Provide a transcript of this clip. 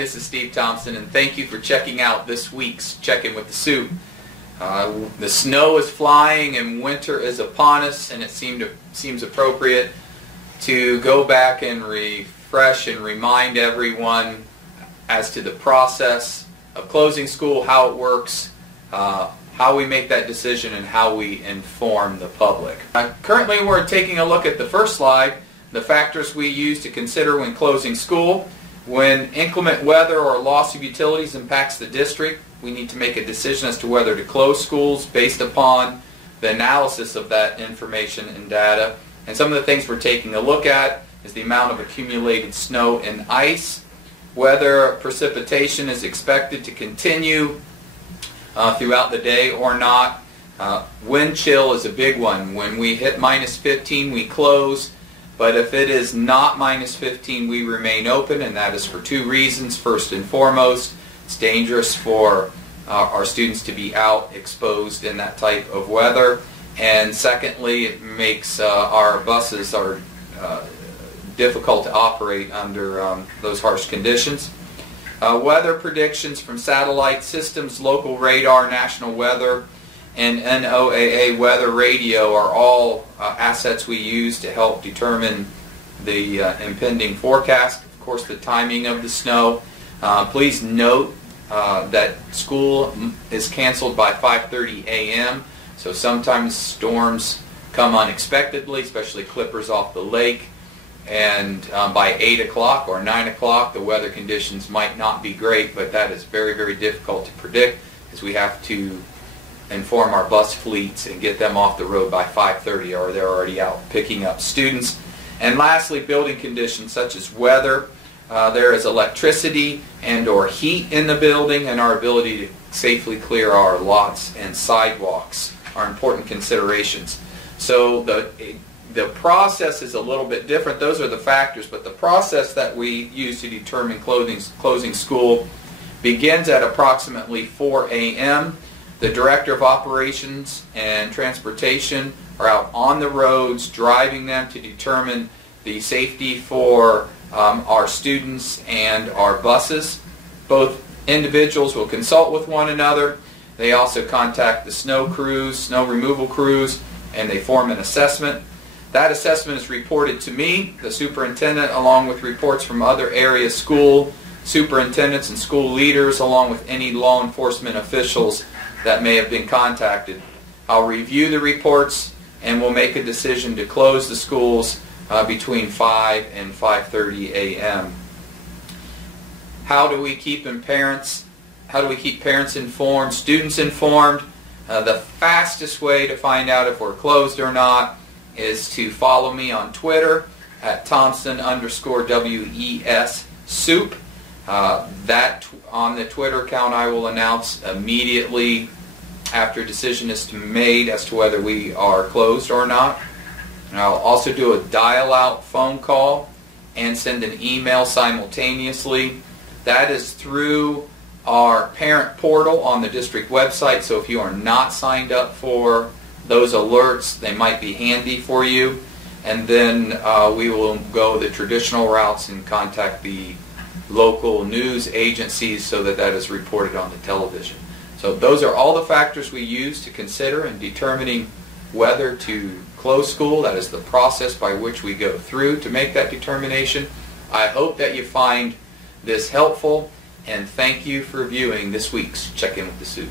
this is Steve Thompson, and thank you for checking out this week's Check-In with the Soup. The snow is flying and winter is upon us, and it seems appropriate to go back and refresh and remind everyone as to the process of closing school, how it works, how we make that decision, and how we inform the public. Currently we're taking a look at the first slide, the factors we use to consider when closing school. When inclement weather or loss of utilities impacts the district, we need to make a decision as to whether to close schools based upon the analysis of that information and data. And some of the things we're taking a look at is the amount of accumulated snow and ice, whether precipitation is expected to continue throughout the day or not. Wind chill is a big one. When we hit -15, we close. But if it is not -15, we remain open, and that is for two reasons. First and foremost, it's dangerous for our students to be out exposed in that type of weather. And secondly, it makes our buses difficult to operate under those harsh conditions. Weather predictions from satellite systems, local radar, national weather, and NOAA weather radio are all assets we use to help determine the impending forecast. Of course, the timing of the snow. Please note that school is canceled by 5:30 a.m. So sometimes storms come unexpectedly, especially clippers off the lake. And by 8 o'clock or 9 o'clock, the weather conditions might not be great, but that is very, very difficult to predict, because we have to inform our bus fleets and get them off the road by 5:30, or they're already out picking up students. And lastly, building conditions such as weather. There is electricity and or heat in the building, and our ability to safely clear our lots and sidewalks are important considerations. So the process is a little bit different. Those are the factors, but the process that we use to determine closing school begins at approximately 4 a.m. The Director of Operations and Transportation are out on the roads driving them to determine the safety for our students and our buses. Both individuals will consult with one another. They also contact the snow crews, snow removal crews, and they form an assessment. That assessment is reported to me, the superintendent, along with reports from other area school superintendents and school leaders, along with any law enforcement officials that may have been contacted. I'll review the reports, and we'll make a decision to close the schools between 5 and 5:30 a.m. How do we keep parents informed, students informed? The fastest way to find out if we're closed or not is to follow me on Twitter at Thompson_WES Soup. On the Twitter account, I will announce immediately after a decision is made as to whether we are closed or not. And I'll also do a dial-out phone call and send an email simultaneously. That is through our parent portal on the district website, so if you are not signed up for those alerts, they might be handy for you. And then we will go the traditional routes and contact the local news agencies so that that is reported on the television. So those are all the factors we use to consider in determining whether to close school. That is the process by which we go through to make that determination. I hope that you find this helpful, and thank you for viewing this week's Check-In with the Soup.